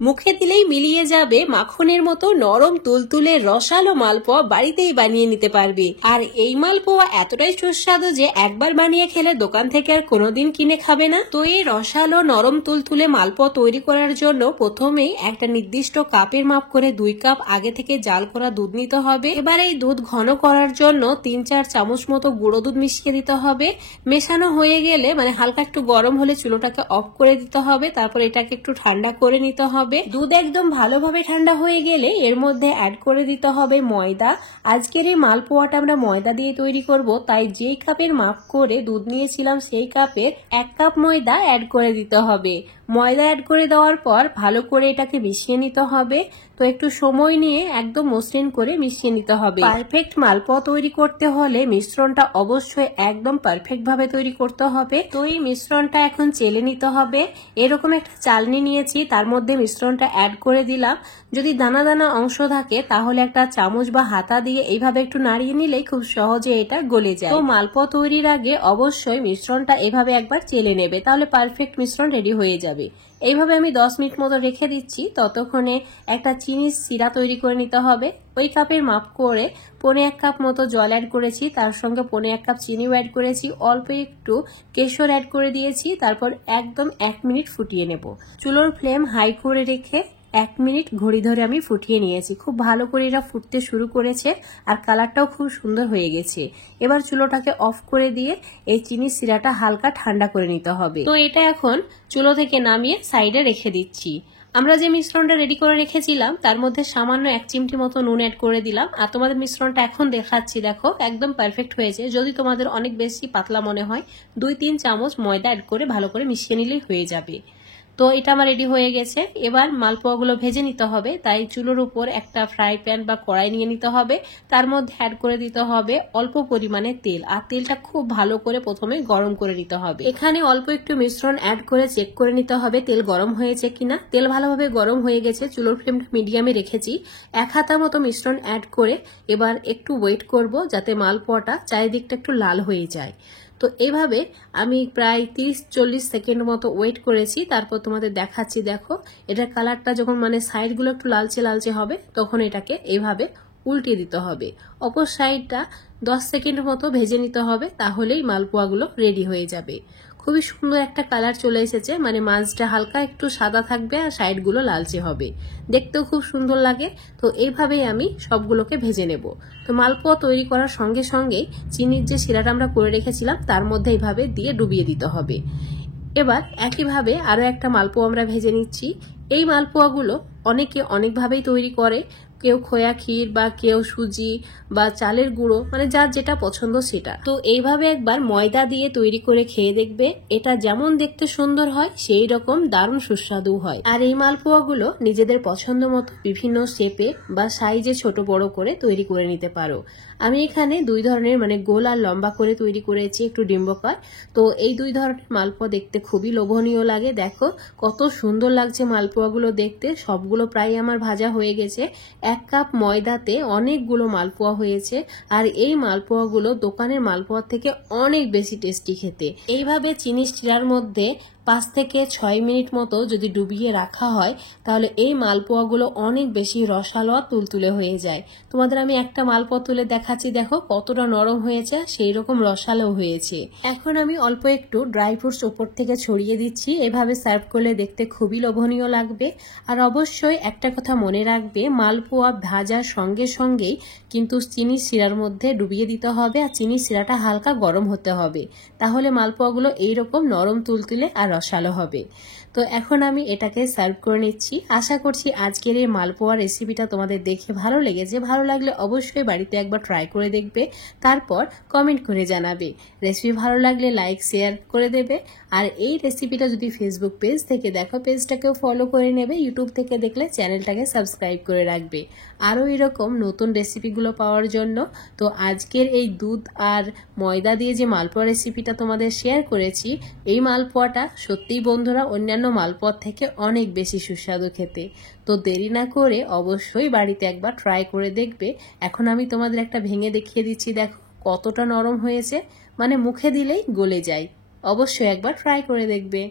মুখে দিলেই মিলিয়ে যাবে মাখনের মতো নরম তুলতুলে রসালো মালপোয়া বাড়িতেই বানিয়ে নিতে পারবে। আর এই মালপোয়া এতটাই সুস্বাদু যে একবার বানিয়ে খেলে দোকান থেকে আর কোনোদিন কিনে খাবে না। তো এই রসালো নরম তুলতুলে মালপোয়া তৈরি করার জন্য প্রথমেই একটা নির্দিষ্ট কাপের মাপ করে 2 কাপ আগে থেকে জাল করা দুধ নিতে হবে। এবার এই দুধ ঘন করার জন্য 3-4 চামচ মতো গুঁড়ো দুধ মিশিয়ে দিতে হবে। মেশানো হয়ে গেলে মানে হালকা একটু গরম হলে চুলোটাকে অফ করে দিতে হবে। তারপর এটাকে একটু ঠান্ডা করে নিতে হবে। দুধ একদম ভালোভাবে ঠান্ডা হয়ে গেলে এর মধ্যে অ্যাড করে দিতে হবে ময়দা। আজকের এই মালপোয়াটা আমরা ময়দা দিয়ে তৈরি করব, তাই যেই কাপের মাপ করে দুধ নিয়েছিলাম সেই কাপের 1 কাপ ময়দা অ্যাড করে দিতে হবে। ময়দা অ্যাড করে দেওয়ার পর ভালো করে এটাকে মিশিয়ে নিতে হবে। তো একটু সময় নিয়ে একদম মসৃণ করে মিশিয়ে নিতে হবে। পারফেক্ট মালপোয়া তৈরি করতে হলে মিশ্রণটা অবশ্যই একদম পারফেক্ট ভাবে তৈরি করতে হবে। তো এই মিশ্রণটা এখন চেলে নিতে হবে। এরকম একটা চালনি নিয়েছি, তার মধ্যে মিশ্রণটা অ্যাড করে দিলাম। যদি দানা দানা অংশ থাকে তাহলে একটা চামচ বা হাতা দিয়ে এইভাবে একটু নাড়িয়ে নিলেই খুব সহজে এটা গলে যায়। তো মালপোয়া তৈরির আগে অবশ্যই মিশ্রণটা এভাবে একবার চেলে নেবে, তাহলে পারফেক্ট মিশ্রণ রেডি হয়ে যাবে। এইভাবে আমি 10 মিনিট মতো রেখে দিচ্ছি। ততক্ষণে একটা চিনির সিরা তৈরি করে নিতে হবে। ওই কাপের মাপ করে 1.25 কাপ মতো জল অ্যাড করেছি, তার সঙ্গে 1.25 কাপ চিনিও অ্যাড করেছি, অল্প একটু কেশর অ্যাড করে দিয়েছি। তারপর একদম 1 মিনিট ফুটিয়ে নেব। চুলোর ফ্লেম হাই করে রেখে 1 মিনিট ঘড়ি ধরে আমি ফুটিয়ে নিয়েছি। খুব ভালো করে এটা ফুটতে শুরু করেছে আর কালারটাও খুব সুন্দর হয়ে গেছে। এবার চুলোটাকে অফ করে দিয়ে এই চিনির সিরাটা হালকা ঠান্ডা করে নিতে হবে। তো এটা এখন চুলো থেকে নামিয়ে সাইডে রেখে দিচ্ছি। আমরা যে মিশ্রণটা রেডি করে রেখেছিলাম তার মধ্যে সামান্য 1 চিমটি মতো নুন অ্যাড করে দিলাম। আর তোমাদের মিশ্রণটা এখন দেখাচ্ছি, দেখো একদম পারফেক্ট হয়েছে। যদি তোমাদের অনেক বেশি পাতলা মনে হয় 2-3 চামচ ময়দা অ্যাড করে ভালো করে মিশিয়ে নিলেই হয়ে যাবে। তো এটা আমার রেডি হয়ে গেছে। এবার মালপোয়াগুলো ভেজে নিতে হবে, তাই চুলোর উপর একটা ফ্রাই প্যান বা কড়াই নিয়ে নিতে হবে। তার মধ্যে অ্যাড করে দিতে হবে অল্প পরিমাণে তেল, আর তেলটা খুব ভালো করে প্রথমে গরম করে নিতে হবে। এখানে অল্প একটু মিশ্রণ অ্যাড করে চেক করে নিতে হবে তেল গরম হয়েছে কিনা। তেল ভালোভাবে গরম হয়ে গেছে, চুলোর ফ্লেমটা মিডিয়ামে রেখেছি। 1 হাতা মতো মিশ্রণ অ্যাড করে এবার একটু ওয়েট করব যাতে মালপোয়াটা চারিদিকটা একটু লাল হয়ে যায়। তো এইভাবে আমি প্রায় 30-40 সেকেন্ড মতো ওয়েট করেছি। তারপর তোমাদের দেখাচ্ছি, দেখো এটার কালারটা যখন মানে সাইডগুলো একটু লালচে লালচে হবে তখন এটাকে এইভাবে উল্টে দিতে হবে। অপর সাইডটা 10 সেকেন্ড মতো ভেজে নিতে হবে, তাহলেই মালপোয়াগুলো রেডি হয়ে যাবে। খুবই সুন্দর একটা কালার চলে এসেছে, মানে মাঝটা হালকা একটু সাদা থাকবে আর সাইডগুলো লালচে হবে, দেখতেও খুব সুন্দর লাগে। তো এইভাবেই আমি সবগুলোকে ভেজে নেব। তো মালপোয়া তৈরি করার সঙ্গে সঙ্গেই চিনির যে শিরাটা আমরা করে রেখেছিলাম তার মধ্যে এইভাবে দিয়ে ডুবিয়ে দিতে হবে। এবার একইভাবে আরো একটা মালপোয়া আমরা ভেজে নিচ্ছি। এই মালপোয়াগুলো অনেকে অনেকভাবেই তৈরি করে, কেউ খোয়া ক্ষীর বা কেউ সুজি বা চালের গুঁড়ো, মানে যার যেটা পছন্দ সেটা। তো এইভাবে একবার ময়দা দিয়ে তৈরি করে খেয়ে দেখবে, এটা যেমন দেখতে সুন্দর হয় সেই রকম দারুণ সুস্বাদু হয়। আর এই মালপোয়াগুলো নিজেদের পছন্দ মতো বিভিন্ন শেপে বা সাইজে ছোট বড় করে তৈরি করে নিতে পারো। আমি এখানে 2 ধরনের মানে গোল আর লম্বা করে তৈরি করেছি, একটু ডিম্বকার। তো এই 2 ধরনের মালপোয়া দেখতে খুবই লোভনীয় লাগে। দেখো কত সুন্দর লাগছে মালপোয়াগুলো দেখতে। সবগুলো প্রায় আমার ভাজা হয়ে গেছে। 1 কাপ ময়দাতে অনেকগুলো মালপোয়া হয়েছে। আর এই মালপোয়াগুলো দোকানের মালপোয়ার থেকে অনেক বেশি টেস্টি খেতে। এইভাবে চিনি শিরার মধ্যে 5 থেকে 6 মিনিট মতো যদি ডুবিয়ে রাখা হয় তাহলে এই মালপোয়াগুলো অনেক বেশি রসালো আর তুলতুলে হয়ে যায়। তোমাদের আমি একটা মালপোয়া তুলে দেখাচ্ছি, দেখো কতটা নরম হয়েছে, সেই রকম রসালো হয়েছে। এখন আমি অল্প একটু ড্রাই ফ্রুটস উপর থেকে ছড়িয়ে দিচ্ছি। এভাবে সার্ভ করলে দেখতে খুবই লোভনীয় লাগবে। আর অবশ্যই একটা কথা মনে রাখবে, মালপোয়া ভাজার সঙ্গে সঙ্গেই কিন্তু চিনির শিরার মধ্যে ডুবিয়ে দিতে হবে আর চিনির শিরাটা হালকা গরম হতে হবে, তাহলে মালপোয়াগুলো এইরকম নরম তুলতুলে আর রসালো হবে। তো এখন আমি এটাকে সার্ভ করে নিচ্ছি। আশা করছি আজকের এই মালপোয়া রেসিপিটা তোমাদের দেখে ভালো লেগেছে। ভালো লাগলে অবশ্যই বাড়িতে একবার ট্রাই করে দেখবে, তারপর কমেন্ট করে জানাবে। রেসিপি ভালো লাগলে লাইক শেয়ার করে দেবে। আর এই রেসিপিটা যদি ফেসবুক পেজ থেকে দেখো পেজটাকেও ফলো করে নেবে, ইউটিউব থেকে দেখলে চ্যানেলটাকে সাবস্ক্রাইব করে রাখবে আরও এরকম নতুন রেসিপিগুলো পাওয়ার জন্য। তো আজকের এই দুধ আর ময়দা দিয়ে যে মালপোয়া রেসিপিটা তোমাদের শেয়ার করেছি, এই মালপোয়াটা সত্যিই বন্ধুরা অন্যান্য মালপোয়ার থেকে অনেক বেশি সুস্বাদু খেতে। তো দেরি না করে অবশ্যই বাড়িতে একবার ট্রাই করে দেখবে। এখন আমি তোমাদের একটা ভেঙে দেখিয়ে দিচ্ছি, দেখো কতটা নরম হয়েছে, মানে মুখে দিলেই গলে যায়। অবশ্যই একবার ট্রাই করে দেখবে।